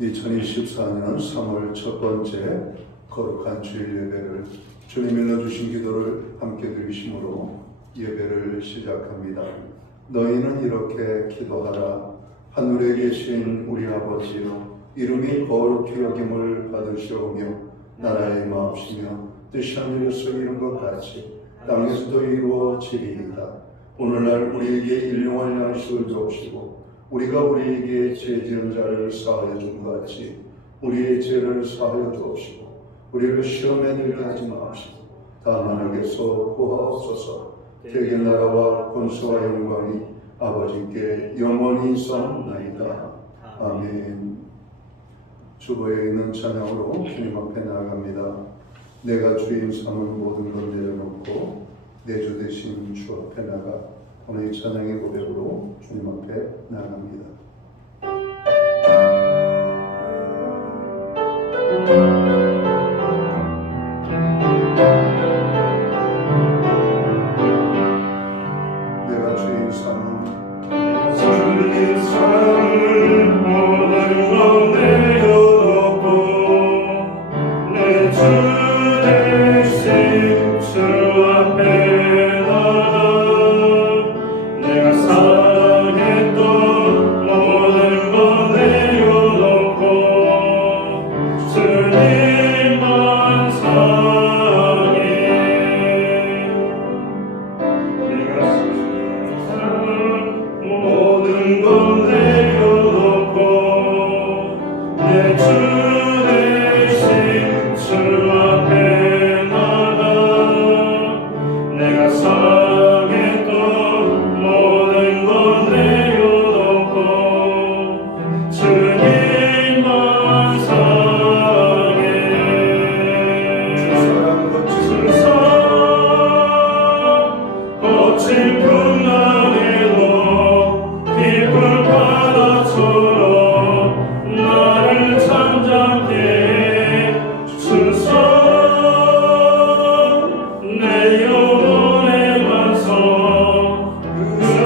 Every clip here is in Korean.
2024년 3월 첫 번째 거룩한 주일 예배를 주님 일러주신 기도를 함께 드리심으로 예배를 시작합니다. 너희는 이렇게 기도하라. 하늘에 계신 우리 아버지여, 이름이 거룩히 여김을 받으시오며 나라의 마옵시며 뜻이 하늘에서 이룬 것 같이 땅에서도 이루어지리이다. 오늘날 우리에게 일용할 양식을 주옵시고 우리가 우리에게 죄 지은 자를 사하여 준 것 같이 우리의 죄를 사하여 주옵시고 우리를 시험에 들게 하지 마옵시고 다만 악에서 구하옵소서. 대개 나라와 권세와 영광이 아버지께 영원히 있사옵나이다. 아멘. 주보에 있는 찬양으로 주님 앞에 나아갑니다. 내가 주인 삼은 모든 것 내려놓고 내 주 되신 주 앞에 나가 오늘 이 찬양의 고백으로 주님 앞에 나아갑니다. 내가 주인 삼은 모든 것 내려놓고 내 주 대신 주 앞에 나가 내가 사랑했던 모든 것 내려놓고 주님만 사랑해. 내가 사랑한 모든 것 내려놓고 내 주 대신 주 앞에 나가 내가 사랑했던 모든 것 내려놓고 주님만 사랑해. 주 사랑 거친 풍랑에도 깊은 바다처럼 나를 잠잠케 해. 주 사랑 내 영혼의 완성 그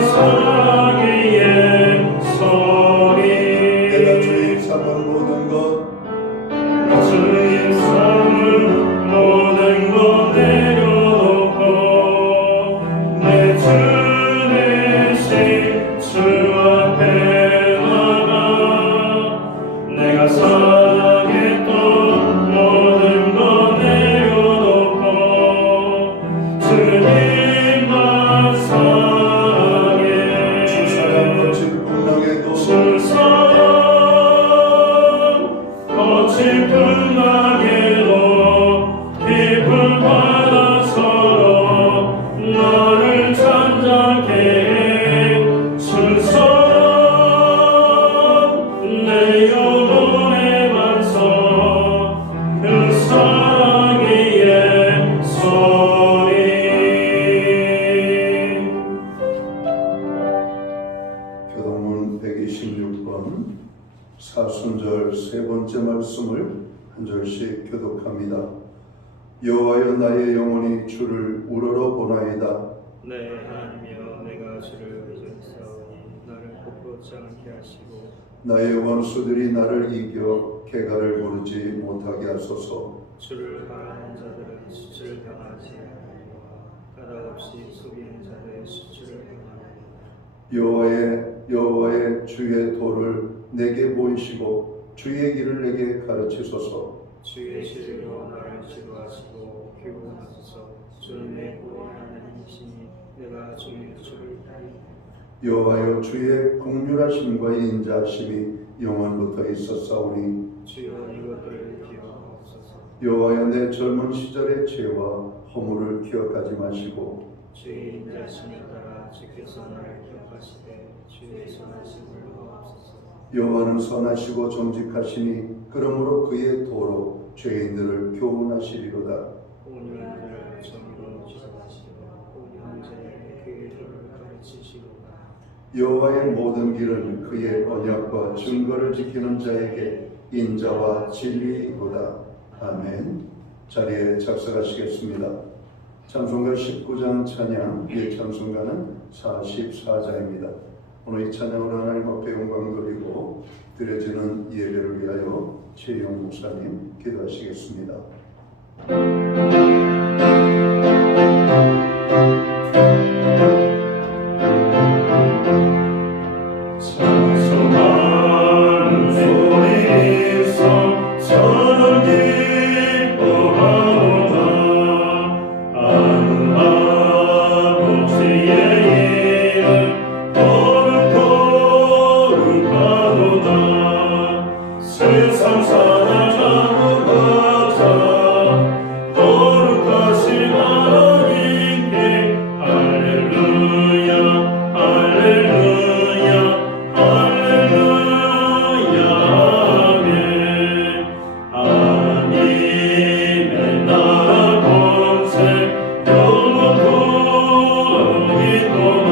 사랑의 예설이. 내가 주인 삼은 모든 것 주님 삼은 모든 것 내려놓고 내 주 대신 주 앞에 나가 내가 사랑했던 모든 것 내려놓고 주님만 사랑해. 주 사랑 거친 풍랑에도 주 사랑 거친 풍랑에도 깊은 바다처럼 나를 잠잠케 해. 주 사랑 내 영혼의 완성 그 사랑의 예설이. 교동문 126번 사순절 세 번째 말씀을 한 절씩 교독합니다. 여호와여, 나의 영혼이 주를 우러러 보나이다. 네, 하나님이여, 내가 주를 의존하오니 나를 부끄럽지 않게 하시고 나의 원수들이 나를 이겨 개가를 부르지 못하게 하소서. 주를 바라는 자들은 수치를 당하지 아니하리라. 까닭없이 속이는 자들의 수치를 당하리라. 여호와의 주의 도를 내게 보이시고 주의 길을 내게 가르치소서. 주의 시리로 나를 지도하시고 교훈하소서. 주는 내 구원 하나님이시니 내가 주의 주를 따르리라. 여호와여, 주의 긍휼하심과 인자하심이 영원부터 있었사오니 주여, 이것들을 기억하옵소서. 여호와여, 내 젊은 시절의 죄와 허물을 기억하지 마시고 주의 인자하심에 따라 주께서 나를 기억하시되 주의 선하심을 보옵소서. 여호와는 선하시고 정직하시니 그러므로 그의 도로 죄인들을 교훈하시리로다. 온유한들을 정의로 지도하시고 온유한 자에게 그의 도를 가르치시로다. 여호와의 모든 길은 그의 언약과 증거를 지키는 자에게 인자와 진리이로다. 아멘. 자리에 착석하시겠습니다. 찬송가 19장 찬양, 이 찬송가는 44자입니다. 오늘 이 찬양으로 하나님 앞에 영광 돌리고 드려지는 예배를 위하여 최영 목사님 기도하시겠습니다. 찬송하는 소리서 저는 기뻐하노라. 아는 아버지의 이름 거룩하도다. 세상 사랑 나무가자 거룩하신 하나님께 할렐루야 할렐루야 할렐루야 아멘. 하나님의 나라 권세 영원토록 있도다.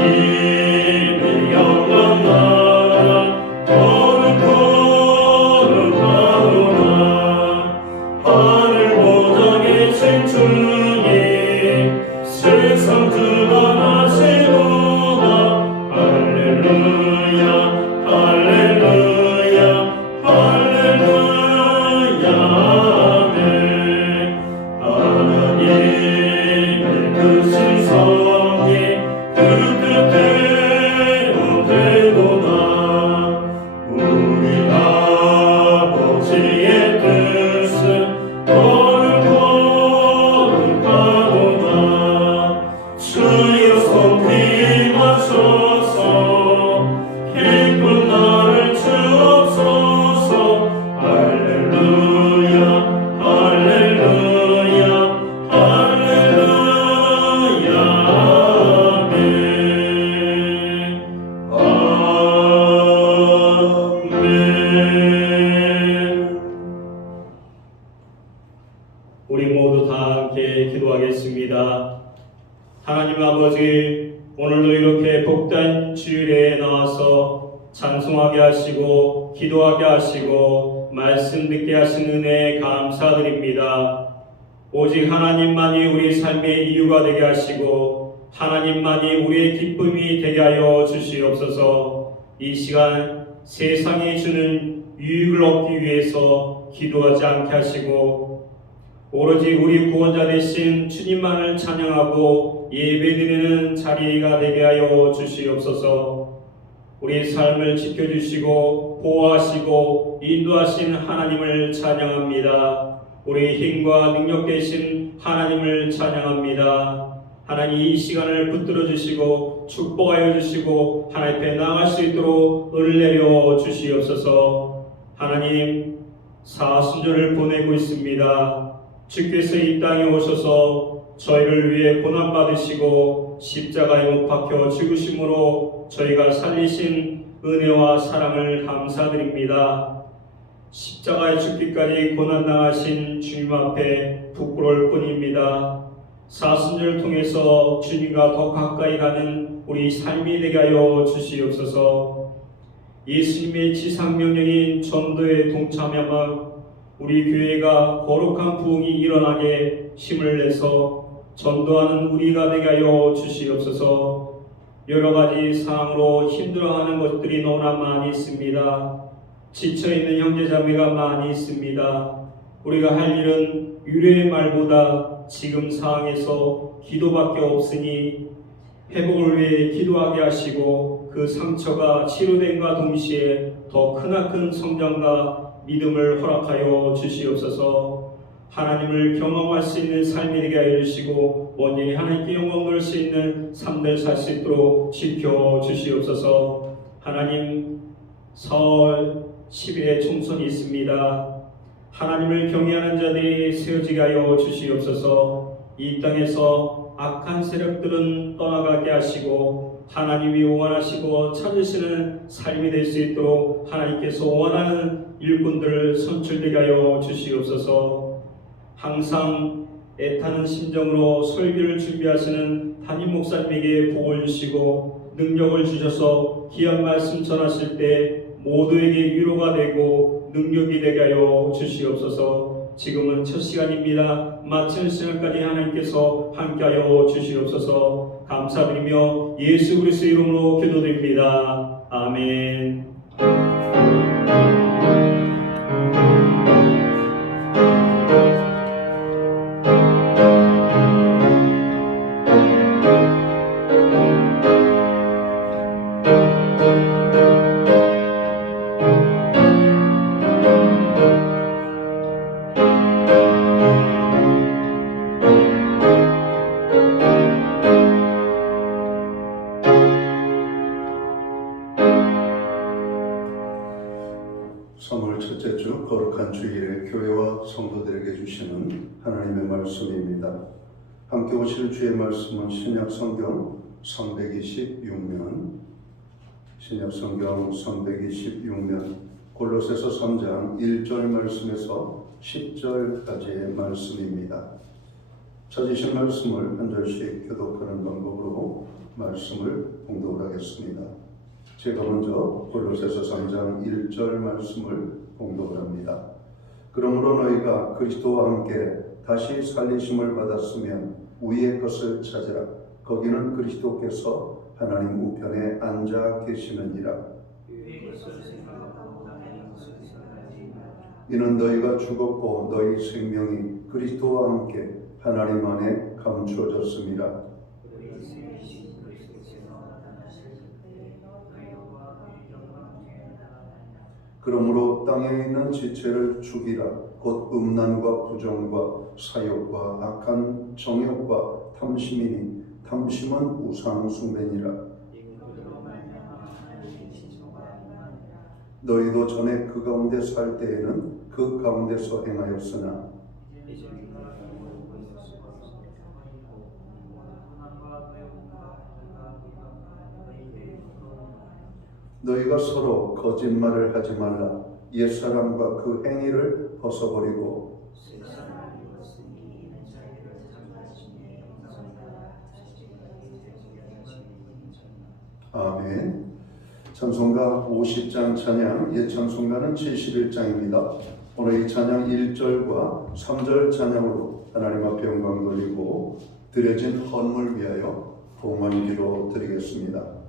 하나님의 영원 나라 거룩하도다. 하늘 보좌에 계신 주님 세상 주관하시도다. 할렐루야 할렐루야 할렐루야 아멘. 하나님의 크신 성이 그 뜻대로 되도다. 우리 아버지의 뜻은 거룩하도다. 주여 손 힘하소서. 기쁜 나를 주옵소서. 할렐루야 할렐루야 할렐루야 아멘. 아멘. 우리 모두 다 함께 기도하겠습니다. 하나님 아버지, 오늘도 이렇게 복된 주일에 나와서 찬송하게 하시고 기도하게 하시고 말씀 듣게 하신 은혜에 감사드립니다. 오직 하나님만이 우리 삶의 이유가 되게 하시고 하나님만이 우리의 기쁨이 되게 하여 주시옵소서. 이 시간 세상이 주는 유익을 얻기 위해서 기도하지 않게 하시고 오로지 우리 구원자 되신 주님만을 찬양하고 예배드리는 자리가 되게 하여 주시옵소서. 우리 삶을 지켜주시고 보호하시고 인도하신 하나님을 찬양합니다. 우리 힘과 능력 되신 하나님을 찬양합니다. 하나님 이 시간을 붙들어 주시고 축복하여 주시고 하나님 앞에 나아갈 수 있도록 은혜를 내려 주시옵소서. 하나님 사순절을 보내고 있습니다. 주께서 이 땅에 오셔서 저희를 위해 고난받으시고 십자가에 못 박혀 죽으심으로 저희가 살리신 은혜와 사랑을 감사드립니다. 십자가에 죽기까지 고난당하신 주님 앞에 부끄러울 뿐입니다. 사순절을 통해서 주님과 더 가까이 가는 우리 삶이 되게 하여 주시옵소서. 예수님의 지상명령인 전도에 동참하며 우리 교회가 거룩한 부흥이 일어나게 힘을 내서 전도하는 우리가 되게 하여 주시옵소서. 여러 가지 상황으로 힘들어하는 것들이 너무나 많이 있습니다. 지쳐있는 형제자매가 많이 있습니다. 우리가 할 일은 유료의 말보다 지금 상황에서 기도밖에 없으니 회복을 위해 기도하게 하시고 그 상처가 치료됨과 동시에 더 크나큰 성장과 믿음을 허락하여 주시옵소서. 하나님을 경험할 수 있는 삶이 되게 하여 주시고 온전히 하나님께 영광 돌릴 수 있는 삶을 살 수 있도록 지켜주시옵소서. 하나님 4월 10일에 총선이 있습니다. 하나님을 경외하는 자들이 세워지게 하여 주시옵소서. 이 땅에서 악한 세력들은 떠나가게 하시고 하나님이 원하시고 찾으시는 삶이 될 수 있도록 하나님께서 원하는 일꾼들을 선출되게 하여 주시옵소서. 항상 애타는 심정으로 설교를 준비하시는 담임 목사님에게 복을 주시고 능력을 주셔서 귀한 말씀 전하실 때 모두에게 위로가 되고 능력이 되게 하여 주시옵소서. 지금은 첫 시간입니다. 마치는 시간까지 하나님께서 함께하여 주시옵소서. 감사드리며 예수 그리스도 이름으로 기도드립니다. 아멘. 삼월 첫째 주 거룩한 주일에 교회와 성도들에게 주시는 하나님의 말씀입니다. 함께 오실 주의 말씀은 신약 성경 326면 신약 성경 326면 골로새서 3장 1절 말씀에서 10절까지의 말씀입니다. 찾으신 말씀을 한 절씩 교독하는 방법으로 말씀을 봉독하겠습니다. 제가 먼저 골로새서 3장 1절 말씀을 봉독을 합니다. 그러므로 너희가 그리스도와 함께 다시 살리심을 받았으면 위의 것을 찾으라. 거기는 그리스도께서 하나님 우편에 앉아 계시느니라. 이는 너희가 죽었고 너희 생명이 그리스도와 함께 하나님 안에 감추어졌습니다. 그러므로 땅에 있는 지체를 죽이라. 곧 음란과 부정과 사욕과 악한 정욕과 탐심이니 탐심은 우상 숭배니라. 너희도 전에 그 가운데 살 때에는 그 가운데서 행하였으나 너희가 서로 거짓말을 하지 말라. 옛사람과 그 행위를 벗어버리고 아멘. 찬송가 50장 찬양, 옛 찬송가는 71장입니다. 오늘 이 찬양 1절과 3절 찬양으로 하나님 앞에 영광 돌리고 드려진 헌물 위하여 봉헌 기도 드리겠습니다.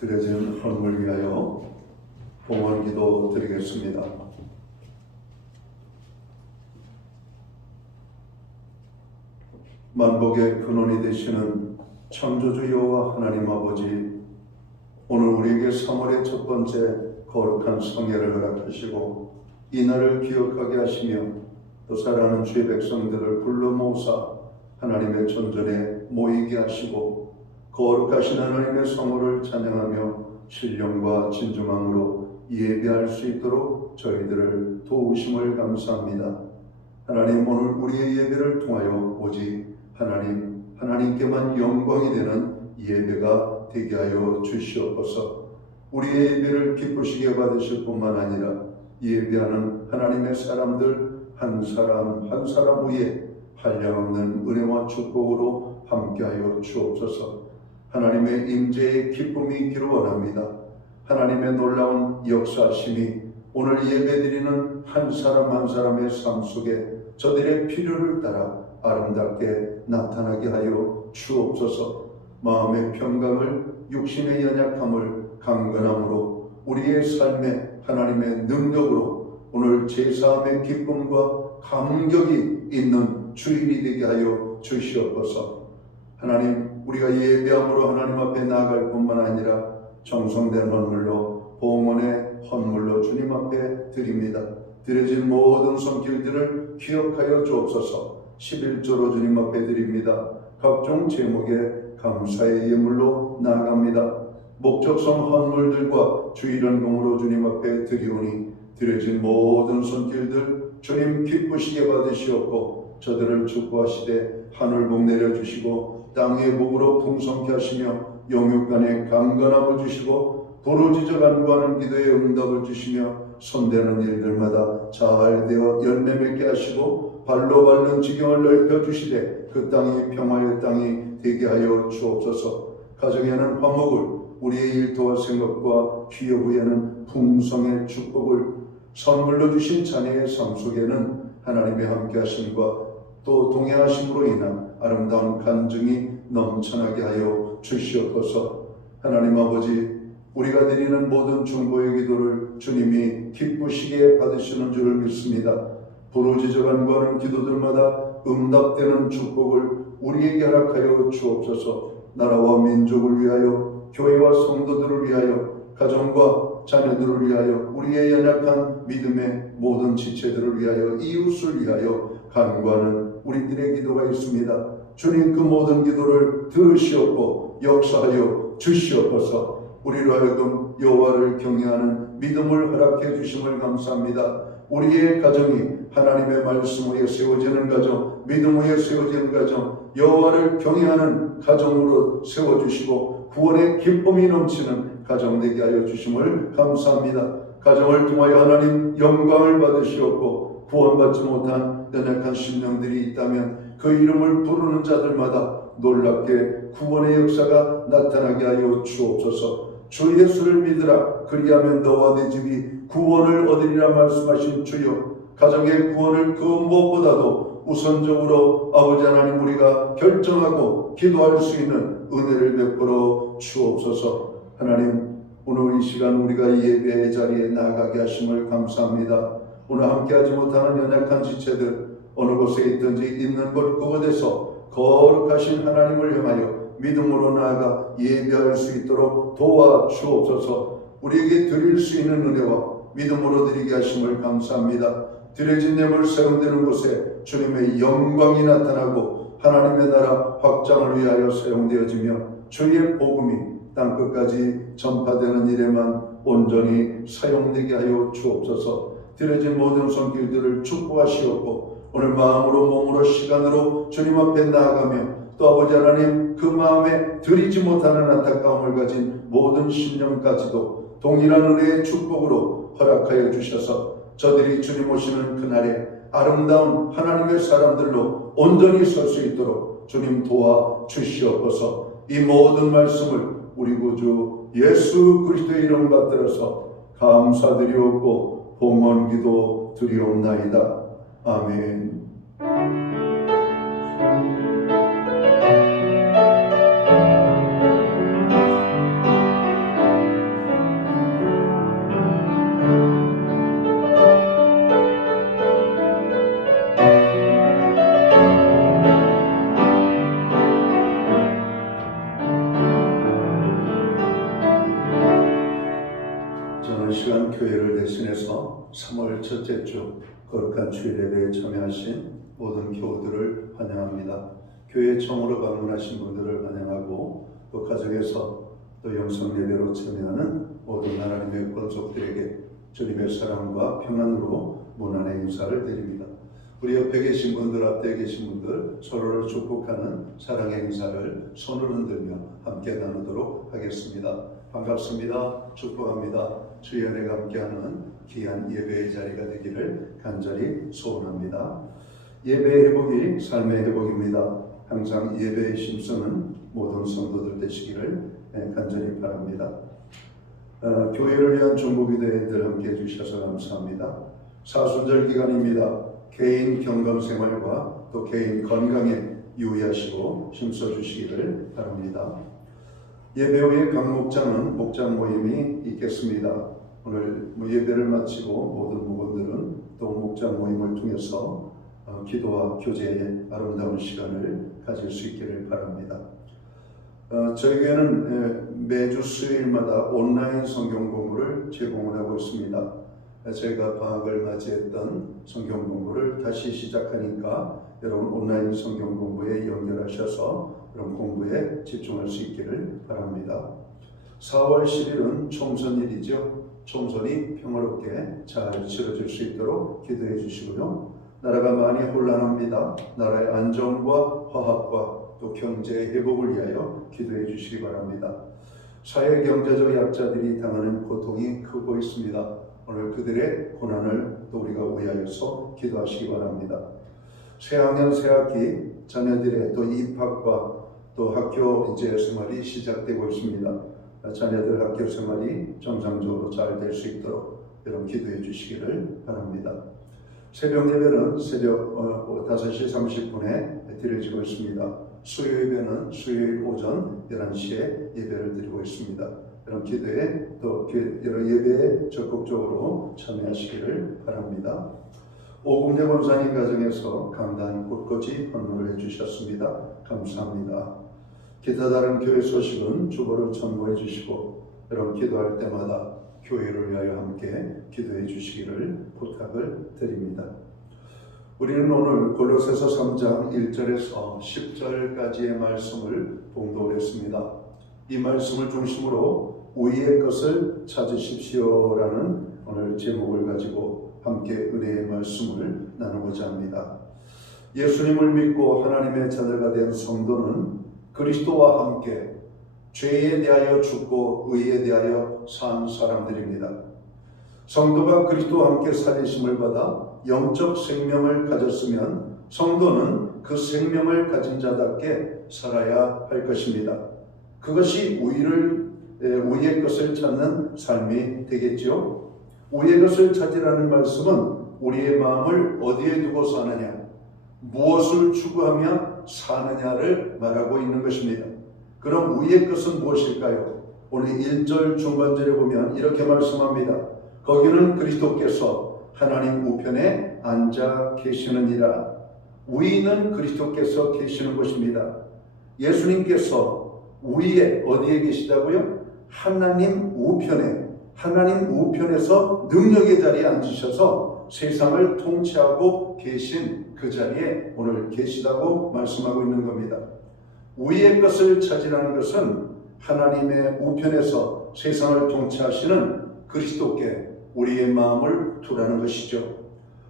드려진 헌물 위하여 봉헌 기도 드리겠습니다. 만복의 근원이 되시는 창조주 여호와 하나님 아버지, 오늘 우리에게 3월의 첫 번째 거룩한 성회를 허락하시고 이 날을 기억하게 하시며 또 사랑하는 주의 백성들을 불러 모으사 하나님의 전전에 모이게 하시고 거룩하신 하나님의 성호를 찬양하며 신령과 진정함으로 예배할 수 있도록 저희들을 도우심을 감사합니다. 하나님, 오늘 우리의 예배를 통하여 오직 하나님께만 영광이 되는 예배가 되게 하여 주시옵소서. 우리의 예배를 기쁘시게 받으실 뿐만 아니라 예배하는 하나님의 사람들 한 사람 한 사람 위에 한량없는 은혜와 축복으로 함께하여 주옵소서. 하나님의 임재의 기쁨이 있기를 원합니다. 하나님의 놀라운 역사심이 오늘 예배드리는 한 사람 한 사람의 삶 속에 저들의 필요를 따라 아름답게 나타나게 하여 주옵소서. 마음의 평강을, 육신의 연약함을 강건함으로 우리의 삶에 하나님의 능력으로 오늘 제사함의 기쁨과 감격이 있는 주일이 되게 하여 주시옵소서. 하나님, 우리가 예배함으로 하나님 앞에 나아갈 뿐만 아니라 정성된 헌물로, 봉헌의 헌물로 주님 앞에 드립니다. 드려진 모든 손길들을 기억하여 주옵소서. 11조로 주님 앞에 드립니다. 각종 제목에 감사의 예물로 나아갑니다. 목적성 헌물들과 주일헌금으로 주님 앞에 드리오니 드려진 모든 손길들 주님 기쁘시게 받으시옵고 저들을 축복하시되 하늘 복 내려주시고 땅의 복으로 풍성케 하시며 영육간에 강건함을 주시고 부르짖어 간구하는 기도에 응답을 주시며 손대는 일들마다 잘 되어 열매 맺게 하시고 발로 밟는 지경을 넓혀 주시되 그 땅이 평화의 땅이 되게 하여 주옵소서. 가정에는 화목을, 우리의 일터와 생각과 기업에는 풍성의 축복을, 선물로 주신 자녀의 삶 속에는 하나님의 함께하심과 또 동행하심으로 인한 아름다운 간증이 넘쳐나게 하여 주시옵소서. 하나님 아버지, 우리가 드리는 모든 중보의 기도를 주님이 기쁘시게 받으시는 줄을 믿습니다. 부르짖어 간구하는 기도들마다 응답되는 축복을 우리에게 허락하여 주옵소서. 나라와 민족을 위하여, 교회와 성도들을 위하여, 가정과 자녀들을 위하여, 우리의 연약한 믿음의 모든 지체들을 위하여, 이웃을 위하여 간구하는 우리들의 기도가 있습니다. 주님, 그 모든 기도를 들으시옵고 역사하여 주시옵소서. 우리로 하여금 여호와를 경외하는 믿음을 허락해 주심을 감사합니다. 우리의 가정이 하나님의 말씀 위에 세워지는 가정, 믿음 위에 세워지는 가정, 여호와를 경외하는 가정으로 세워주시고 구원의 기쁨이 넘치는 가정 되게 하여 주심을 감사합니다. 가정을 통하여 하나님 영광을 받으시옵고 구원받지 못한 연약한 심령들이 있다면 그 이름을 부르는 자들마다 놀랍게 구원의 역사가 나타나게 하여 주옵소서. 주 예수를 믿으라, 그리하면 너와 네 집이 구원을 얻으리라 말씀하신 주여, 가정의 구원을 그 무엇보다도 우선적으로 아버지 하나님 우리가 결정하고 기도할 수 있는 은혜를 베풀어 주옵소서. 하나님, 오늘 이 시간 우리가 예배의 자리에 나아가게 하심을 감사합니다. 오늘 함께하지 못하는 연약한 지체들 어느 곳에 있든지 있는 곳 그곳에서 거룩하신 하나님을 향하여 믿음으로 나아가 예배할 수 있도록 도와주옵소서. 우리에게 드릴 수 있는 은혜와 믿음으로 드리게 하심을 감사합니다. 드려진 예물 사용되는 곳에 주님의 영광이 나타나고 하나님의 나라 확장을 위하여 사용되어지며 주의 복음이 땅끝까지 전파되는 일에만 온전히 사용되게 하여 주옵소서. 드려진 모든 손길들을 축복하시옵고 오늘 마음으로 몸으로 시간으로 주님 앞에 나아가며 또 아버지 하나님 그 마음에 드리지 못하는 안타까움을 가진 모든 심령까지도 동일한 은혜의 축복으로 허락하여 주셔서 저들이 주님 오시는 그날에 아름다운 하나님의 사람들로 온전히 설 수 있도록 주님 도와 주시옵소서. 이 모든 말씀을 우리 구주 예수 그리스도의 이름 받들어서 감사드리옵고 봉헌기도 드리옵나이다. 아멘. 저는 시간 교회를 대신해서 3월 첫째 주 거룩한 주일 예배에 참여하신 모든 교우들을 환영합니다. 교회 처음으로 방문하신 분들을 환영하고 또 가정에서 또 영성 예배로 참여하는 모든 하나님의 권속들에게 주님의 사랑과 평안으로 문안의 인사를 드립니다. 우리 옆에 계신 분들, 앞에 계신 분들 서로를 축복하는 사랑의 인사를 손을 흔들며 함께 나누도록 하겠습니다. 반갑습니다. 축복합니다. 주의 은혜가 함께하는 귀한 예배의 자리가 되기를 간절히 소원합니다. 예배의 회복이 삶의 회복입니다. 항상 예배의 심성은 모든 성도들 되시기를 간절히 바랍니다. 교회를 위한 중보기도회들 함께 해주셔서 감사합니다. 사순절 기간입니다. 개인 경건 생활과 또 개인 건강에 유의하시고 힘써주시기를 바랍니다. 예배 후에 각 목장은 목장 모임이 있겠습니다. 오늘 예배를 마치고 모든 목원들은 또 목장 모임을 통해서 기도와 교제의 아름다운 시간을 가질 수 있기를 바랍니다. 저희 교회는 매주 수요일마다 온라인 성경 공부를 제공을 하고 있습니다. 저희가 방학을 맞이했던 성경 공부를 다시 시작하니까 여러분 온라인 성경 공부에 연결하셔서 그런 공부에 집중할 수 있기를 바랍니다. 4월 10일은 총선일이죠. 총선이 평화롭게 잘 치러질 수 있도록 기도해 주시고요. 나라가 많이 혼란합니다. 나라의 안정과 화합과 또 경제의 회복을 위하여 기도해 주시기 바랍니다. 사회 경제적 약자들이 당하는 고통이 크고 있습니다. 오늘 그들의 고난을 또 우리가 위하여서 기도하시기 바랍니다. 새학년 새학기 자녀들의 또 입학과 또 학교 이제 생활이 시작되고 있습니다. 자녀들 학교 생활이 정상적으로 잘 될 수 있도록 여러분 기도해 주시기를 바랍니다. 새벽 예배는 새벽 5시 30분에 드려지고 있습니다. 수요 예배는 수요일 오전 11시에 예배를 드리고 있습니다. 여러분 기도에 또 여러 예배에 적극적으로 참여하시기를 바랍니다. 오금래 권사님 가정에서 강단 곳곳이 헌물을 해주셨습니다. 감사합니다. 기타 다른 교회 소식은 주보를 첨부해 주시고 여러분 기도할 때마다 교회를 위하여 함께 기도해 주시기를 부탁을 드립니다. 우리는 오늘 골로새서 3장 1절에서 10절까지의 말씀을 봉독을 했습니다. 이 말씀을 중심으로 위의 것을 찾으십시오라는 오늘 제목을 가지고 함께 은혜의 말씀을 나누고자 합니다. 예수님을 믿고 하나님의 자녀가 된 성도는 그리스도와 함께 죄에 대하여 죽고 의에 대하여 산 사람들입니다. 성도가 그리스도와 함께 살리심을 받아 영적 생명을 가졌으면 성도는 그 생명을 가진 자답게 살아야 할 것입니다. 그것이 위의 것을 찾는 삶이 되겠죠. 위의 것을 찾으라는 말씀은 우리의 마음을 어디에 두고 사느냐, 무엇을 추구하며 사느냐를 말하고 있는 것입니다. 그럼 위의 것은 무엇일까요? 오늘 1절 중반절에 보면 이렇게 말씀합니다. 거기는 그리스도께서 하나님 우편에 앉아 계시느니라. 위는 그리스도께서 계시는 것입니다. 예수님께서 위에 어디에 계시다고요? 하나님 우편에서 능력의 자리에 앉으셔서 세상을 통치하고 계신 그 자리에 오늘 계시다고 말씀하고 있는 겁니다. 위의 것을 찾으라는 것은 하나님의 우편에서 세상을 통치하시는 그리스도께 우리의 마음을 두라는 것이죠.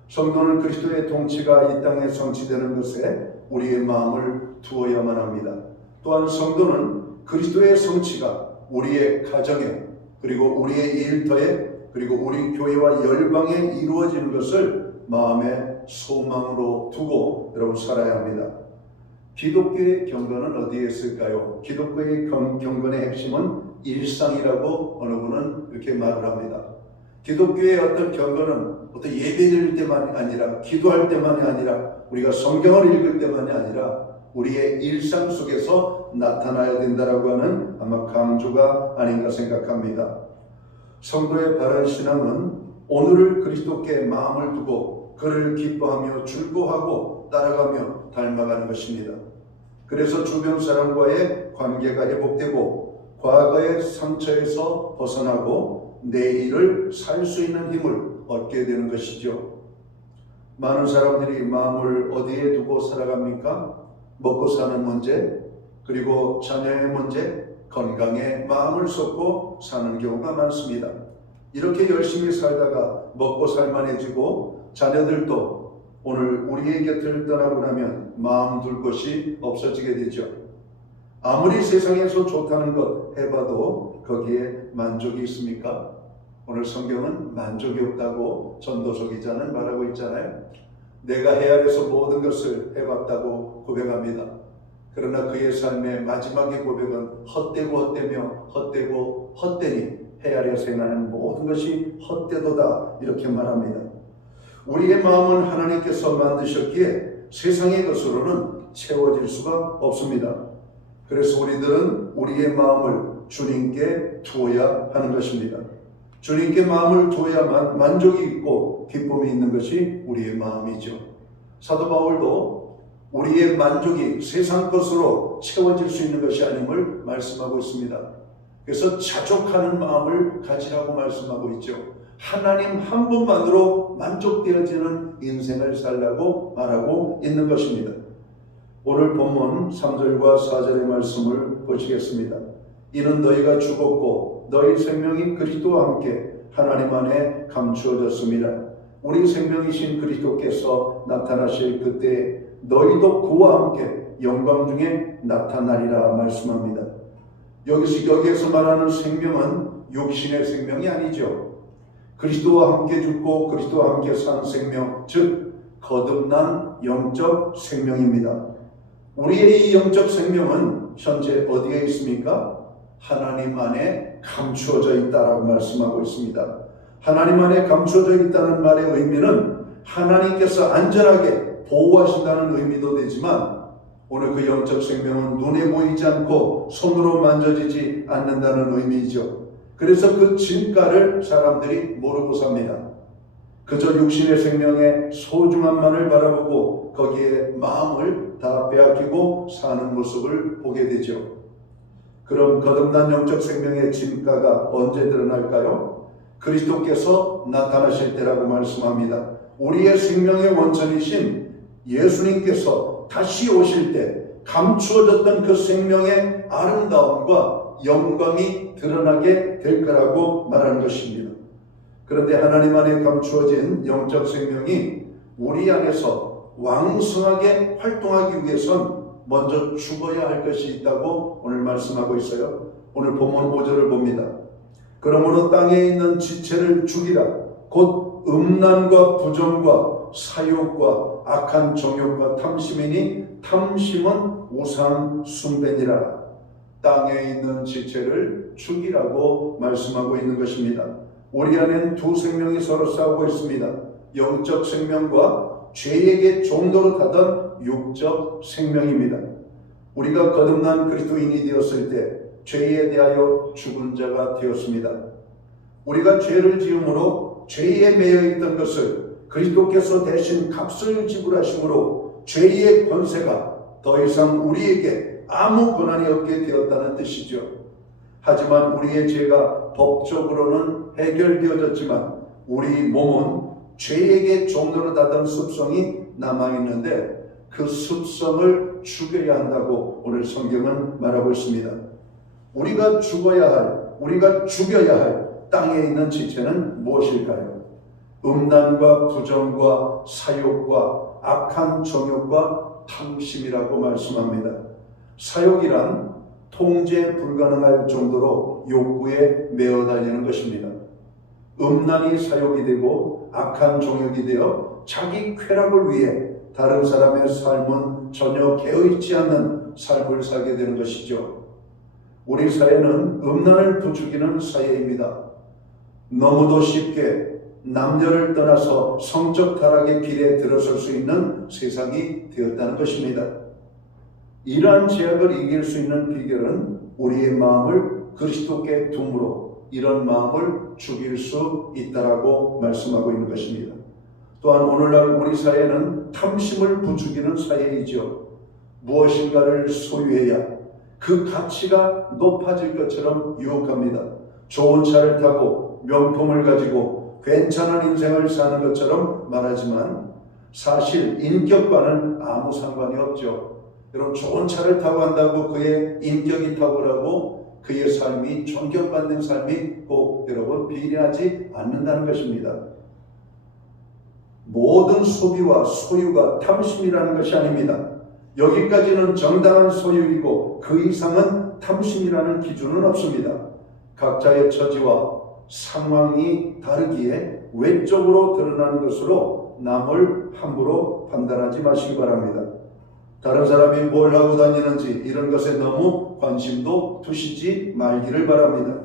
성도는 그리스도의 통치가 이 땅에 성취되는 것에 우리의 마음을 두어야만 합니다. 또한 성도는 그리스도의 성취가 우리의 가정에 그리고 우리의 일터에 그리고 우리 교회와 열방에 이루어지는 것을 마음의 소망으로 두고 여러분 살아야 합니다. 기독교의 경건은 어디에 있을까요? 기독교의 경건의 핵심은 일상이라고 어느 분은 이렇게 말을 합니다. 기독교의 어떤 경건은 어떤 예배드릴 때만이 아니라 기도할 때만이 아니라 우리가 성경을 읽을 때만이 아니라 우리의 일상 속에서 나타나야 된다라고 하는 아마 강조가 아닌가 생각합니다. 성도의 바른 신앙은 오늘을 그리스도께 마음을 두고 그를 기뻐하며 즐거워하고 따라가며 닮아가는 것입니다. 그래서 주변 사람과의 관계가 회복되고 과거의 상처에서 벗어나고 내일을 살 수 있는 힘을 얻게 되는 것이죠. 많은 사람들이 마음을 어디에 두고 살아갑니까? 먹고 사는 문제, 그리고 자녀의 문제, 건강에 마음을 쏟고 사는 경우가 많습니다. 이렇게 열심히 살다가 먹고 살만해지고 자녀들도 오늘 우리의 곁을 떠나고 나면 마음 둘 곳이 없어지게 되죠. 아무리 세상에서 좋다는 것 해봐도 거기에 만족이 있습니까? 오늘 성경은 만족이 없다고 전도서 기자는 말하고 있잖아요. 내가 헤아려서 모든 것을 해봤다고 고백합니다. 그러나 그의 삶의 마지막의 고백은 헛되고 헛되며 헛되고 헛되니 헤아려서 행하는 모든 것이 헛되도다 이렇게 말합니다. 우리의 마음은 하나님께서 만드셨기에 세상의 것으로는 채워질 수가 없습니다. 그래서 우리들은 우리의 마음을 주님께 두어야 하는 것입니다. 주님께 마음을 두어야만 만족이 있고 기쁨이 있는 것이 우리의 마음이죠. 사도 바울도 우리의 만족이 세상 것으로 채워질 수 있는 것이 아님을 말씀하고 있습니다. 그래서 자족하는 마음을 가지라고 말씀하고 있죠. 하나님 한 분만으로 만족되어지는 인생을 살라고 말하고 있는 것입니다. 오늘 본문 3절과 4절의 말씀을 보시겠습니다. 이는 너희가 죽었고 너희 생명이 그리스도와 함께 하나님 안에 감추어졌습니다. 우리 생명이신 그리스도께서 나타나실 그때 너희도 그와 함께 영광 중에 나타나리라 말씀합니다. 여기에서 말하는 생명은 육신의 생명이 아니죠. 그리스도와 함께 죽고 그리스도와 함께 산 생명, 즉 거듭난 영적 생명입니다. 우리의 이 영적 생명은 현재 어디에 있습니까? 하나님 안에 감추어져 있다라고 말씀하고 있습니다. 하나님 안에 감추어져 있다는 말의 의미는 하나님께서 안전하게 보호하신다는 의미도 되지만 오늘 그 영적 생명은 눈에 보이지 않고 손으로 만져지지 않는다는 의미이죠. 그래서 그 진가를 사람들이 모르고 삽니다. 그저 육신의 생명의 소중함만을 바라보고 거기에 마음을 다 빼앗기고 사는 모습을 보게 되죠. 그럼 거듭난 영적 생명의 진가가 언제 드러날까요? 그리스도께서 나타나실 때라고 말씀합니다. 우리의 생명의 원천이신 예수님께서 다시 오실 때 감추어졌던 그 생명의 아름다움과 영광이 드러나게 될 거라고 말하는 것입니다. 그런데 하나님 안에 감추어진 영적 생명이 우리 안에서 왕성하게 활동하기 위해선 먼저 죽어야 할 것이 있다고 오늘 말씀하고 있어요. 오늘 본문 5절을 봅니다. 그러므로 땅에 있는 지체를 죽이라. 곧 음란과 부정과 사욕과 악한 정욕과 탐심이니 탐심은 우상 숭배니라. 땅에 있는 지체를 죽이라고 말씀하고 있는 것입니다. 우리 안에는 두 생명이 서로 싸우고 있습니다. 영적 생명과 죄에게 종노릇하던 육적 생명입니다. 우리가 거듭난 그리스도인이 되었을 때 죄에 대하여 죽은 자가 되었습니다. 우리가 죄를 지음으로 죄에 매여 있던 것을 그리스도께서 대신 값을 지불하심으로 죄의 권세가 더 이상 우리에게 아무 권한이 없게 되었다는 뜻이죠. 하지만 우리의 죄가 법적으로는 해결되어졌지만 우리 몸은 죄에게 종노릇하던 습성이 남아있는데 그 습성을 죽여야 한다고 오늘 성경은 말하고 있습니다. 우리가 죽여야 할 땅에 있는 지체는 무엇일까요? 음란과 부정과 사욕과 악한 정욕과 탐심이라고 말씀합니다. 사욕이란 통제 불가능할 정도로 욕구에 매어 달리는 것입니다. 음란이 사욕이 되고 악한 정욕이 되어 자기 쾌락을 위해 다른 사람의 삶은 전혀 개의치 않는 삶을 살게 되는 것이죠. 우리 사회는 음란을 부추기는 사회입니다. 너무도 쉽게 남녀를 떠나서 성적 타락의 길에 들어설 수 있는 세상이 되었다는 것입니다. 이러한 제약을 이길 수 있는 비결은 우리의 마음을 그리스도께 둠으로 이런 마음을 죽일 수 있다라고 말씀하고 있는 것입니다. 또한 오늘날 우리 사회는 탐심을 부추기는 사회이죠. 무엇인가를 소유해야 그 가치가 높아질 것처럼 유혹합니다. 좋은 차를 타고 명품을 가지고 괜찮은 인생을 사는 것처럼 말하지만 사실 인격과는 아무 상관이 없죠. 여러분, 좋은 차를 타고 한다고 그의 인격이 탁월하고 그의 삶이 존경받는 삶이 꼭 여러분 비례하지 않는다는 것입니다. 모든 소비와 소유가 탐심이라는 것이 아닙니다. 여기까지는 정당한 소유이고 그 이상은 탐심이라는 기준은 없습니다. 각자의 처지와 상황이 다르기에 외적으로 드러나는 것으로 남을 함부로 판단하지 마시기 바랍니다. 다른 사람이 뭘 하고 다니는지 이런 것에 너무 관심도 두시지 말기를 바랍니다.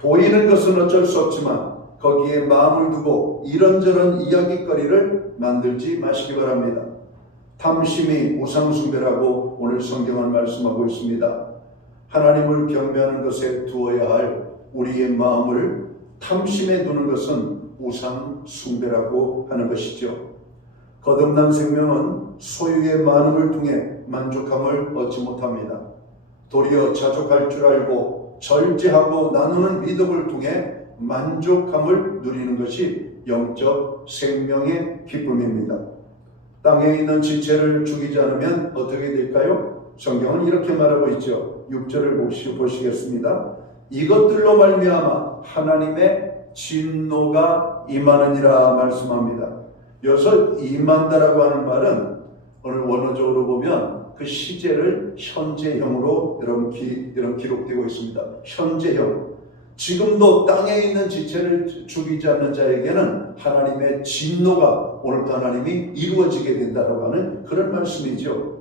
보이는 것은 어쩔 수 없지만 거기에 마음을 두고 이런저런 이야기거리를 만들지 마시기 바랍니다. 탐심이 우상숭배라고 오늘 성경은 말씀하고 있습니다. 하나님을 경배하는 것에 두어야 할 우리의 마음을 탐심에 두는 것은 우상숭배라고 하는 것이죠. 거듭난 생명은 소유의 많음을 통해 만족함을 얻지 못합니다. 도리어 자족할 줄 알고 절제하고 나누는 믿음을 통해 만족함을 누리는 것이 영적 생명의 기쁨입니다. 땅에 있는 지체를 죽이지 않으면 어떻게 될까요? 성경은 이렇게 말하고 있죠. 6절을 보시겠습니다. 이것들로 말미암아 하나님의 진노가 임하느니라 말씀합니다. 여기서 임한다라고 하는 말은 오늘 원어적으로 보면 그 시제를 현재형으로 이런 기록되고 있습니다. 현재형. 지금도 땅에 있는 지체를 죽이지 않는 자에게는 하나님의 진노가 오늘도 하나님이 이루어지게 된다고 하는 그런 말씀이죠.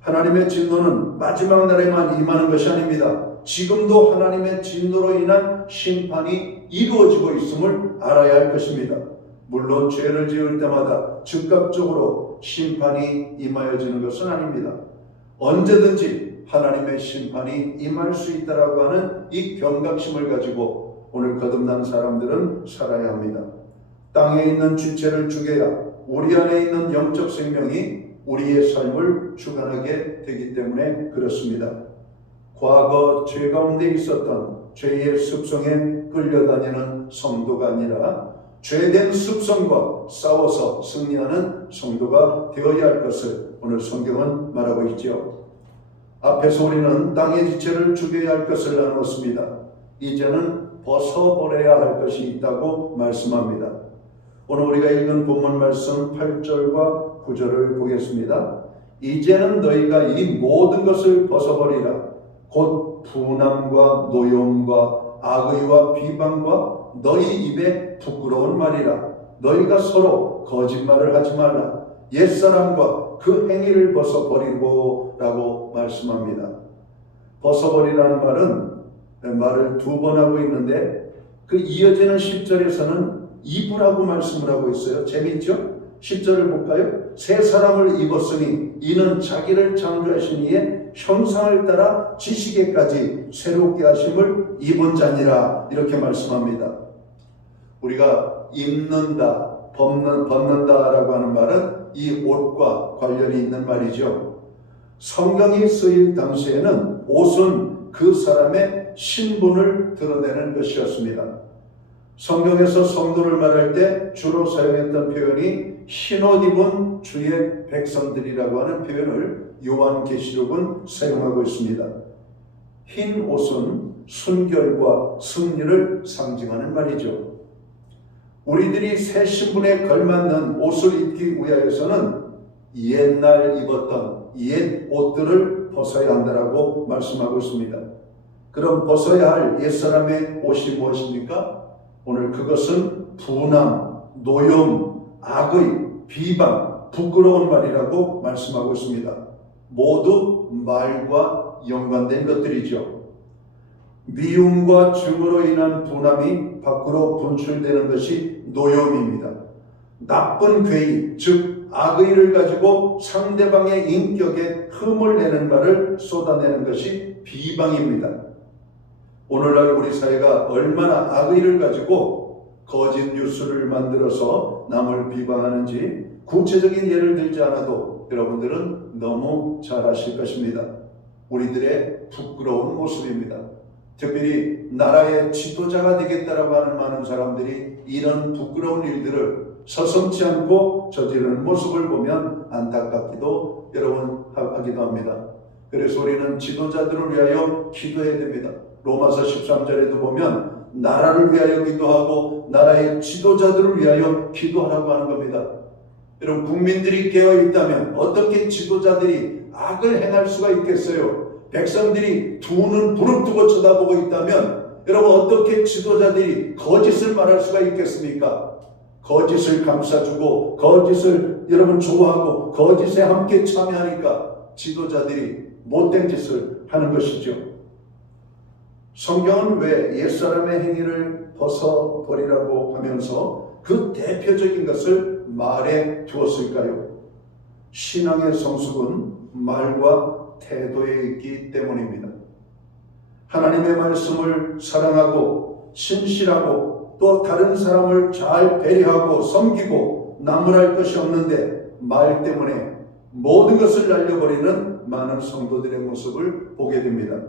하나님의 진노는 마지막 날에만 임하는 것이 아닙니다. 지금도 하나님의 진노로 인한 심판이 이루어지고 있음을 알아야 할 것입니다. 물론 죄를 지을 때마다 즉각적으로 심판이 임하여지는 것은 아닙니다. 언제든지 하나님의 심판이 임할 수 있다라고 하는 이 경각심을 가지고 오늘 거듭난 사람들은 살아야 합니다. 땅에 있는 지체를 죽여야 우리 안에 있는 영적 생명이 우리의 삶을 주관하게 되기 때문에 그렇습니다. 과거 죄 가운데 있었던 죄의 습성에 끌려다니는 성도가 아니라 죄된 습성과 싸워서 승리하는 성도가 되어야 할 것을 오늘 성경은 말하고 있죠. 앞에서 우리는 땅의 지체를 죽여야 할 것을 나누었습니다. 이제는 벗어버려야 할 것이 있다고 말씀합니다. 오늘 우리가 읽은 본문 말씀 8절과 9절을 보겠습니다. 이제는 너희가 이 모든 것을 벗어버리라. 곧 분함과 노여움과 악의와 비방과 너희 입에 부끄러운 말이라. 너희가 서로 거짓말을 하지 말라. 옛사람과 그 행위를 벗어버리고 라고 말씀합니다. 벗어버리라는 말을 두 번 하고 있는데 그 이어지는 10절에서는 입으라고 말씀을 하고 있어요. 재밌죠? 10절을 볼까요? 새 사람을 입었으니 이는 자기를 창조하신 이의 형상을 따라 지식에까지 새롭게 하심을 입은 자니라 이렇게 말씀합니다. 우리가 입는다, 벗는다라고 하는 말은 이 옷과 관련이 있는 말이죠. 성경이 쓰일 당시에는 옷은 그 사람의 신분을 드러내는 것이었습니다. 성경에서 성도를 말할 때 주로 사용했던 표현이 흰옷 입은 주의 백성들이라고 하는 표현을 요한계시록은 사용하고 있습니다. 흰 옷은 순결과 승리를 상징하는 말이죠. 우리들이 새 신분에 걸맞는 옷을 입기 위하여서는 옛날 입었던 옛 옷들을 벗어야 한다라고 말씀하고 있습니다. 그럼 벗어야 할 옛사람의 옷이 무엇입니까? 오늘 그것은 분함, 노여움, 악의, 비방, 부끄러운 말이라고 말씀하고 있습니다. 모두 말과 연관된 것들이죠. 미움과 증오로 인한 분함이 밖으로 분출되는 것이 노여움입니다. 나쁜 괴의, 즉 악의를 가지고 상대방의 인격에 흠을 내는 말을 쏟아내는 것이 비방입니다. 오늘날 우리 사회가 얼마나 악의를 가지고 거짓 뉴스를 만들어서 남을 비방하는지 구체적인 예를 들지 않아도 여러분들은 너무 잘 아실 것입니다. 우리들의 부끄러운 모습입니다. 특별히 나라의 지도자가 되겠다라고 하는 많은 사람들이 이런 부끄러운 일들을 서슴지 않고 저지르는 모습을 보면 안타깝기도 여러분 하기도 합니다. 그래서 우리는 지도자들을 위하여 기도해야 됩니다. 로마서 13절에도 보면 나라를 위하여 기도하고 나라의 지도자들을 위하여 기도하라고 하는 겁니다. 여러분, 국민들이 깨어 있다면 어떻게 지도자들이 악을 행할 수가 있겠어요? 백성들이 두 눈 부릅뜨고 쳐다보고 있다면 여러분, 어떻게 지도자들이 거짓을 말할 수가 있겠습니까? 거짓을 감싸주고 거짓을 여러분 좋아하고 거짓에 함께 참여하니까 지도자들이 못된 짓을 하는 것이죠. 성경은 왜 옛사람의 행위를 벗어버리라고 하면서 그 대표적인 것을 말해 두었을까요? 신앙의 성숙은 말과 태도에 있기 때문입니다. 하나님의 말씀을 사랑하고 신실하고 또 다른 사람을 잘 배려하고 섬기고 나무랄 것이 없는데 말 때문에 모든 것을 날려버리는 많은 성도들의 모습을 보게 됩니다.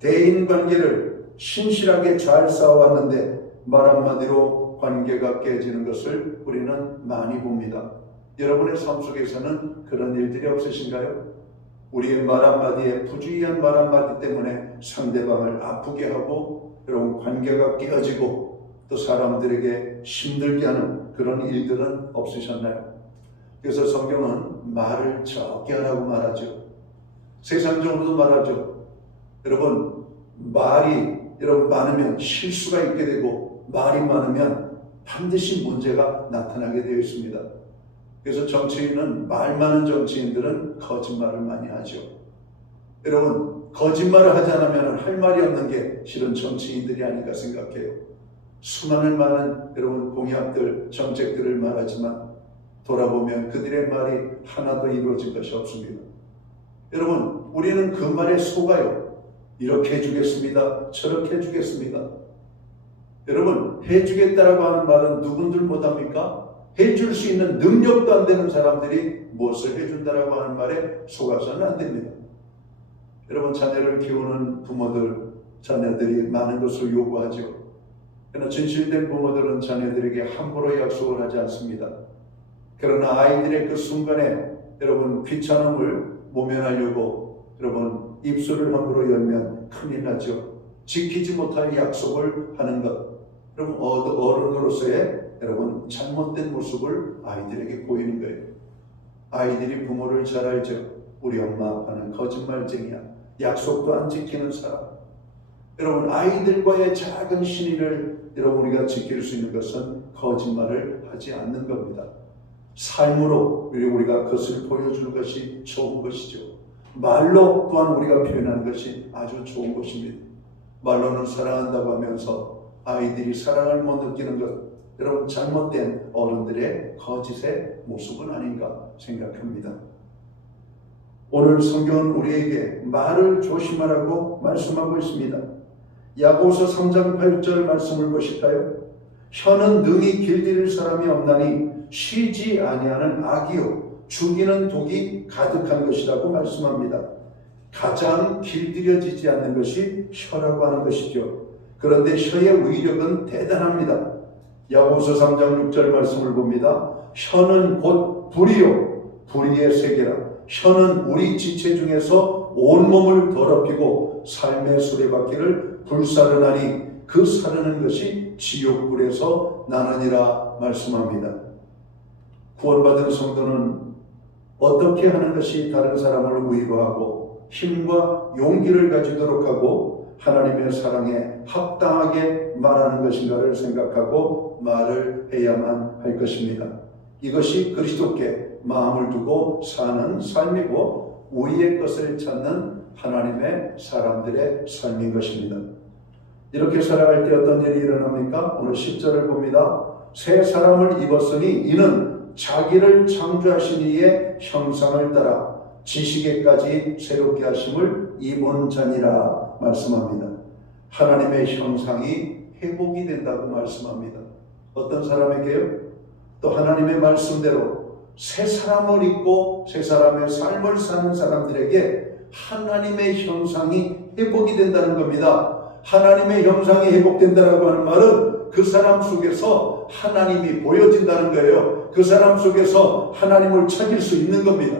대인관계를 신실하게 잘 쌓아왔는데 말 한마디로 관계가 깨지는 것을 우리는 많이 봅니다. 여러분의 삶 속에서는 그런 일들이 없으신가요? 우리의 말 한마디에 부주의한 말 한마디 때문에 상대방을 아프게 하고 여러분 관계가 깨어지고 또 사람들에게 힘들게 하는 그런 일들은 없으셨나요? 그래서 성경은 말을 적게 하라고 말하죠. 세상적으로도 말하죠. 여러분, 말이 여러분 많으면 실수가 있게 되고 말이 많으면 반드시 문제가 나타나게 되어 있습니다. 그래서 정치인은, 말 많은 정치인들은 거짓말을 많이 하죠. 여러분, 거짓말을 하지 않으면 할 말이 없는 게 실은 정치인들이 아닐까 생각해요. 수많은 많은 여러분 공약들, 정책들을 말하지만 돌아보면 그들의 말이 하나도 이루어진 것이 없습니다. 여러분, 우리는 그 말에 속아요. 이렇게 해주겠습니다. 저렇게 해주겠습니다. 여러분, 해주겠다라고 하는 말은 누군들 못합니까? 해줄 수 있는 능력도 안 되는 사람들이 무엇을 해준다라고 하는 말에 속아서는 안 됩니다. 여러분, 자녀를 키우는 부모들, 자녀들이 많은 것을 요구하죠. 그러나 진실된 부모들은 자녀들에게 함부로 약속을 하지 않습니다. 그러나 아이들의 그 순간에 여러분 귀찮음을 모면하려고 여러분 입술을 함부로 열면 큰일 나죠. 지키지 못할 약속을 하는 것. 여러분 어른으로서의 여러분 잘못된 모습을 아이들에게 보이는 거예요. 아이들이 부모를 잘 알죠. 우리 엄마 아빠는 거짓말쟁이야. 약속도 안 지키는 사람. 여러분, 아이들과의 작은 신의를 여러분 우리가 지킬 수 있는 것은 거짓말을 하지 않는 겁니다. 삶으로 우리가 그것을 보여주는 것이 좋은 것이죠. 말로 또한 우리가 표현하는 것이 아주 좋은 것입니다. 말로는 사랑한다고 하면서 아이들이 사랑을 못 느끼는 것, 여러분 잘못된 어른들의 거짓의 모습은 아닌가 생각합니다. 오늘 성경은 우리에게 말을 조심하라고 말씀하고 있습니다. 야고보서 3장 8절 말씀을 보실까요? 혀는 능히 길들일 사람이 없나니 쉬지 아니하는 악이요 죽이는 독이 가득한 것이라고 말씀합니다. 가장 길들여지지 않는 것이 혀라고 하는 것이죠. 그런데 혀의 위력은 대단합니다. 야고보서 3장 6절 말씀을 봅니다. 혀는 곧 불이요 불의의 세계라. 혀는 우리 지체 중에서 온몸을 더럽히고 삶의 수레바퀴를 불사르나니 그 사르는 것이 지옥불에서 나느니라 말씀합니다. 구원받은 성도는 어떻게 하는 것이 다른 사람을 위로하고 힘과 용기를 가지도록 하고 하나님의 사랑에 합당하게 말하는 것인가를 생각하고 말을 해야만 할 것입니다. 이것이 그리스도께 마음을 두고 사는 삶이고 우리의 것을 찾는 하나님의 사람들의 삶인 것입니다. 이렇게 살아갈 때 어떤 일이 일어납니까? 오늘 10절을 봅니다. 새 사람을 입었으니 이는 자기를 창조하신 이의 형상을 따라 지식에까지 새롭게 하심을 입은 자니라 말씀합니다. 하나님의 형상이 회복이 된다고 말씀합니다. 어떤 사람에게요? 또 하나님의 말씀대로 새 사람을 입고 새 사람의 삶을 사는 사람들에게 하나님의 형상이 회복이 된다는 겁니다. 하나님의 형상이 회복된다고 하는 말은 그 사람 속에서 하나님이 보여진다는 거예요. 그 사람 속에서 하나님을 찾을 수 있는 겁니다.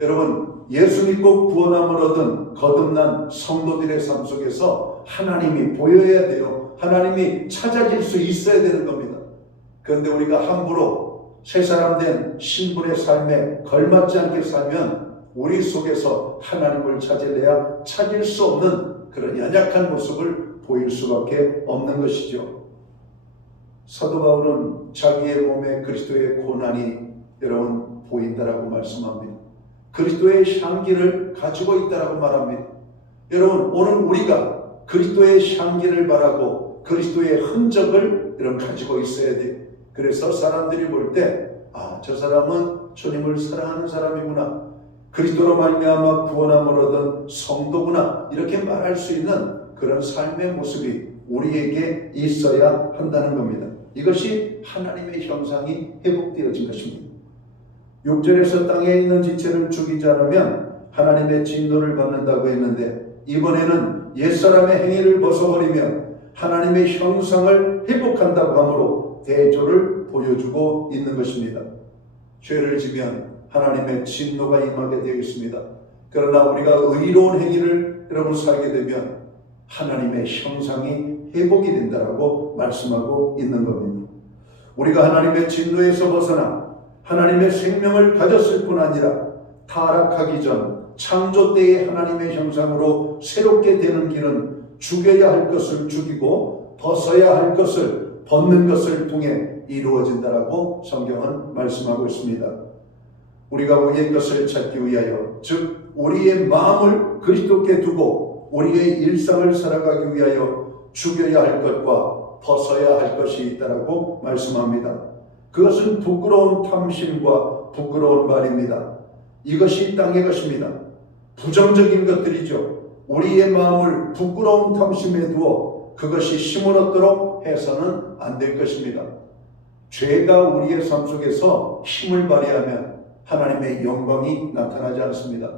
여러분, 예수 믿고 구원함을 얻은 거듭난 성도들의 삶 속에서 하나님이 보여야 돼요. 하나님이 찾아질 수 있어야 되는 겁니다. 그런데 우리가 함부로 새 사람 된 신분의 삶에 걸맞지 않게 살면 우리 속에서 하나님을 찾으려야 찾을 수 없는 그런 연약한 모습을 보일 수밖에 없는 것이죠. 사도 바울은 자기의 몸에 그리스도의 고난이 여러분 보인다라고 말씀합니다. 그리스도의 향기를 가지고 있다라고 말합니다. 여러분, 오늘 우리가 그리스도의 향기를 바라고 그리스도의 흔적을 여러분 가지고 있어야 돼요. 그래서 사람들이 볼 때 저 사람은 주님을 사랑하는 사람이구나, 그리스도로 말미암아 구원함을 얻은 성도구나, 이렇게 말할 수 있는 그런 삶의 모습이 우리에게 있어야 한다는 겁니다. 이것이 하나님의 형상이 회복되어진 것입니다. 6절에서 땅에 있는 지체를 죽이지 않으면 하나님의 진노를 받는다고 했는데, 이번에는 옛사람의 행위를 벗어버리면 하나님의 형상을 회복한다고 하므로 대조를 보여주고 있는 것입니다. 죄를 지면 하나님의 진노가 임하게 되겠습니다. 그러나 우리가 의로운 행위를 여러분 살게 되면 하나님의 형상이 회복이 된다라고 말씀하고 있는 겁니다. 우리가 하나님의 진노에서 벗어나 하나님의 생명을 가졌을 뿐 아니라 타락하기 전 창조 때의 하나님의 형상으로 새롭게 되는 길은 죽여야 할 것을 죽이고 벗어야 할 것을 벗는 것을 통해 이루어진다라고 성경은 말씀하고 있습니다. 우리가 우리의 것을 찾기 위하여, 즉 우리의 마음을 그리스도께 두고 우리의 일상을 살아가기 위하여 죽여야 할 것과 벗어야 할 것이 있다라고 말씀합니다. 그것은 부끄러운 탐심과 부끄러운 말입니다. 이것이 땅의 것입니다. 부정적인 것들이죠. 우리의 마음을 부끄러운 탐심에 두어 그것이 힘을 얻도록 해서는 안 될 것입니다. 죄가 우리의 삶 속에서 힘을 발휘하면 하나님의 영광이 나타나지 않습니다.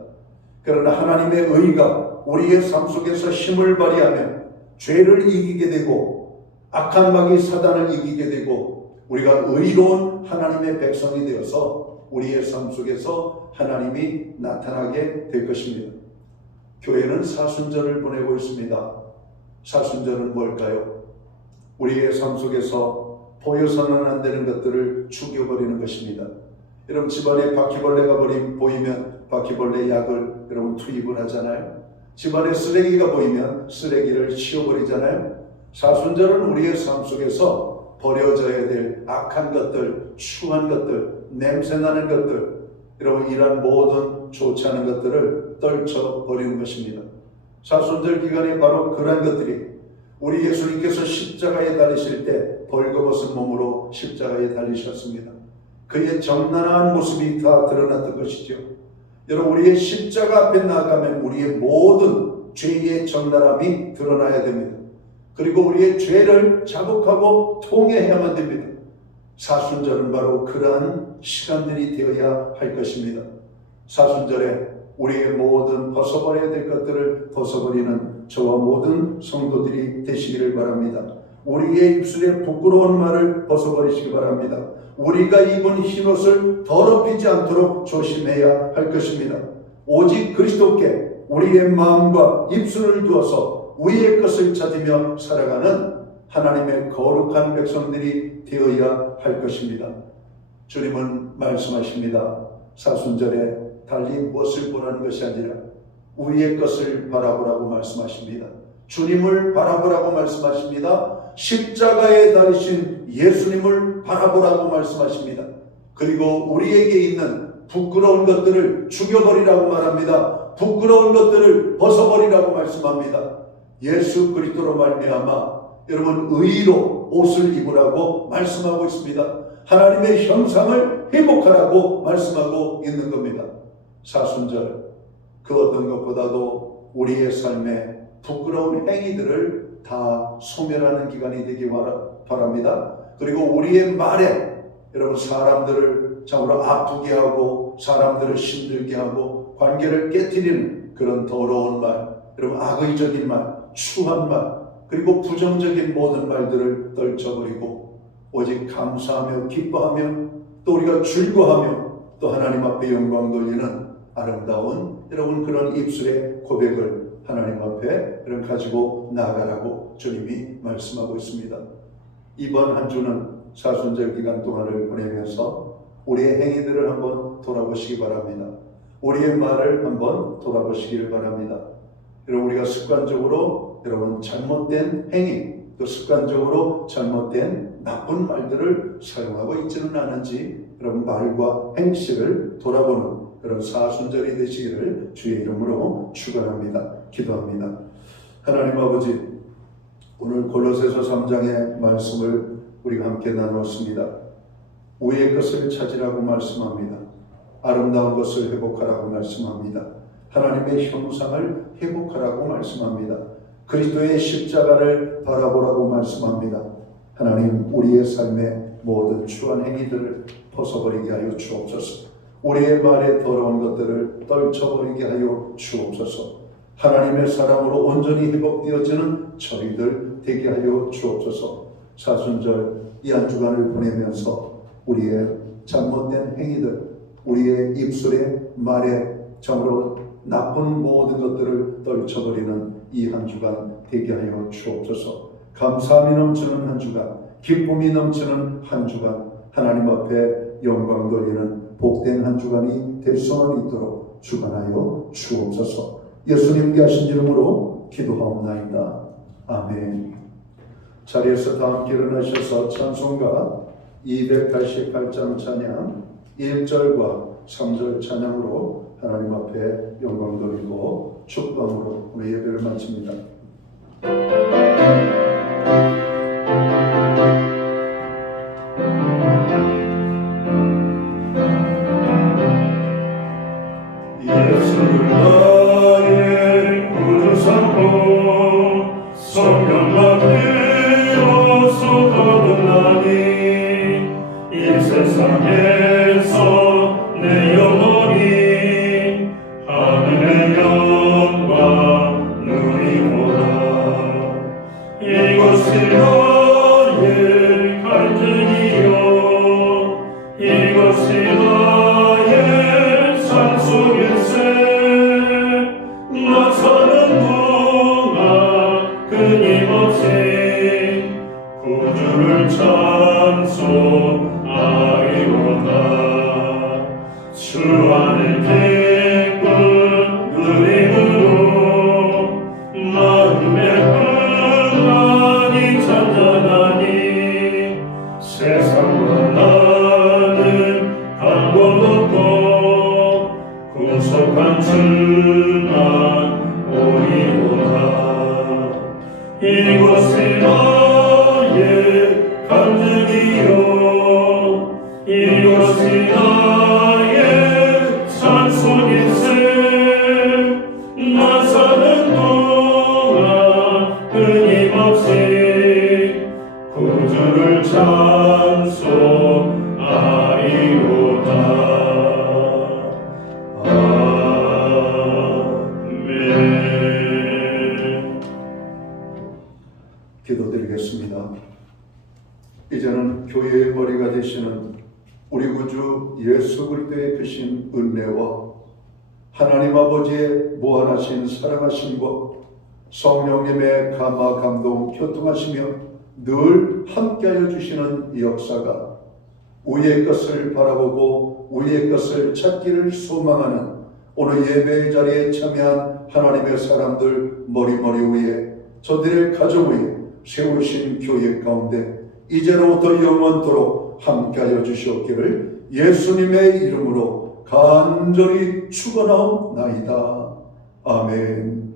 그러나 하나님의 의가 우리의 삶 속에서 힘을 발휘하면 죄를 이기게 되고 악한 마귀 사단을 이기게 되고 우리가 의로운 하나님의 백성이 되어서 우리의 삶 속에서 하나님이 나타나게 될 것입니다. 교회는 사순절을 보내고 있습니다. 사순절은 뭘까요? 우리의 삶 속에서 보여서는 안 되는 것들을 죽여버리는 것입니다. 여러분, 집안에 바퀴벌레가 보이면 바퀴벌레 약을 여러분 투입을 하잖아요. 집안에 쓰레기가 보이면 쓰레기를 치워버리잖아요. 사순절은 우리의 삶 속에서 버려져야 될 악한 것들, 추한 것들, 냄새나는 것들, 여러분 이러한 모든 좋지 않은 것들을 떨쳐버리는 것입니다. 사순절 기간에 바로 그러한 것들이, 우리 예수님께서 십자가에 달리실 때 벌거벗은 몸으로 십자가에 달리셨습니다. 그의 정난한 모습이 다 드러났던 것이죠. 여러분, 우리의 십자가 앞에 나가면 우리의 모든 죄의 정난함이 드러나야 됩니다. 그리고 우리의 죄를 자복하고 통회해야만 됩니다. 사순절은 바로 그러한 시간들이 되어야 할 것입니다. 사순절에 우리의 모든 벗어버려야 될 것들을 벗어버리는 저와 모든 성도들이 되시기를 바랍니다. 우리의 입술에 부끄러운 말을 벗어버리시기 바랍니다. 우리가 입은 흰옷을 더럽히지 않도록 조심해야 할 것입니다. 오직 그리스도께 우리의 마음과 입술을 두어서 위의 것을 찾으며 살아가는 하나님의 거룩한 백성들이 되어야 할 것입니다. 주님은 말씀하십니다. 사순절에 달리 무엇을 보라는 것이 아니라 위의 것을 바라보라고 말씀하십니다. 주님을 바라보라고 말씀하십니다. 십자가에 달리신 예수님을 바라보라고 말씀하십니다. 그리고 우리에게 있는 부끄러운 것들을 죽여버리라고 말합니다. 부끄러운 것들을 벗어버리라고 말씀합니다. 예수 그리스도로 말미암아 여러분 의로 옷을 입으라고 말씀하고 있습니다. 하나님의 형상을 회복하라고 말씀하고 있는 겁니다. 사순절, 그 어떤 것보다도 우리의 삶에 부끄러운 행위들을 다 소멸하는 기간이 되기 바랍니다. 그리고 우리의 말에 여러분 사람들을 참으로 아프게 하고 사람들을 힘들게 하고 관계를 깨트리는 그런 더러운 말, 여러분 악의적인 말, 추한 말, 그리고 부정적인 모든 말들을 떨쳐버리고 오직 감사하며 기뻐하며 또 우리가 즐거워하며 또 하나님 앞에 영광 돌리는 아름다운 여러분 그런 입술의 고백을 하나님 앞에 여러분 가지고 나아가라고 주님이 말씀하고 있습니다. 이번 한 주는 사순절 기간 동안을 보내면서 우리의 행위들을 한번 돌아보시기 바랍니다. 우리의 말을 한번 돌아보시기를 바랍니다. 여러분, 우리가 습관적으로 여러분 잘못된 행위, 또 습관적으로 잘못된 나쁜 말들을 사용하고 있지는 않은지 여러분 말과 행실을 돌아보는 그런 사순절이 되시기를 주의 이름으로 축원합니다. 기도합니다. 하나님 아버지, 오늘 골로새서 3장의 말씀을 우리가 함께 나누었습니다. 위의 것을 찾으라고 말씀합니다. 아름다운 것을 회복하라고 말씀합니다. 하나님의 형상을 회복하라고 말씀합니다. 그리스도의 십자가를 바라보라고 말씀합니다. 하나님, 우리의 삶의 모든 추한 행위들을 벗어버리게 하여 주옵소서. 우리의 말에 더러운 것들을 떨쳐버리게 하여 주옵소서. 하나님의 사랑으로 온전히 회복되어지는 저희들 되게 하여 주옵소서. 사순절 이 한 주간을 보내면서 우리의 잘못된 행위들, 우리의 입술에 말에 참으로 나쁜 모든 것들을 떨쳐버리는 이 한 주간 되게 하여 주옵소서. 감사함이 넘치는 한 주간, 기쁨이 넘치는 한 주간, 하나님 앞에 영광 돌리는 복된 한 주간이 될 수만 있도록 주관하여 주옵소서. 예수님께 하신 이름으로 기도하옵나이다. 아멘. 자리에서 다 함께 일어나셔서 찬송가 288장 찬양 1절과 3절 찬양으로 하나님 앞에 영광 돌리고 축복으로 오늘 예배를 마칩니다. 예수를 나의 구주 삼고 성령만 되어서 거듭나니 이 세상에서 내 영혼이 하늘의 영광 누리고라. 이것이 나의 간증이요 이것이 나의 산속일세. 나 사는 동안 끊임없이 구주를 찬송하리로다. 주 안에 기쁨 누림으로 마음의 평안이 잔잔하니 세상과 나는 간곳 없고 구속한 주만 오리로다. 이곳이 나의 간증이요 이곳이 나의 찬송일세. 나 사는 동안 끊임없이 구주를 찬송하리로다. 아멘. 기도드리겠습니다. 이제는 교회의 머리가 되시는 우리 구주 예수 그리스도의 크신 은혜와 하나님 아버지의 무한하신 사랑하심과 성령님의 감화 감동 교통하시며 늘 함께하여 주시는 이 역사가 위의 것을 바라보고 위의 것을 찾기를 소망하는 오늘 예배의 자리에 참여한 하나님의 사람들 머리머리 위에 저들의 가정 위에 세우신 교회 가운데 이제로부터 영원토록 함께하여 주시옵기를 예수님의 이름으로 간절히 축원하옵나이다. 아멘.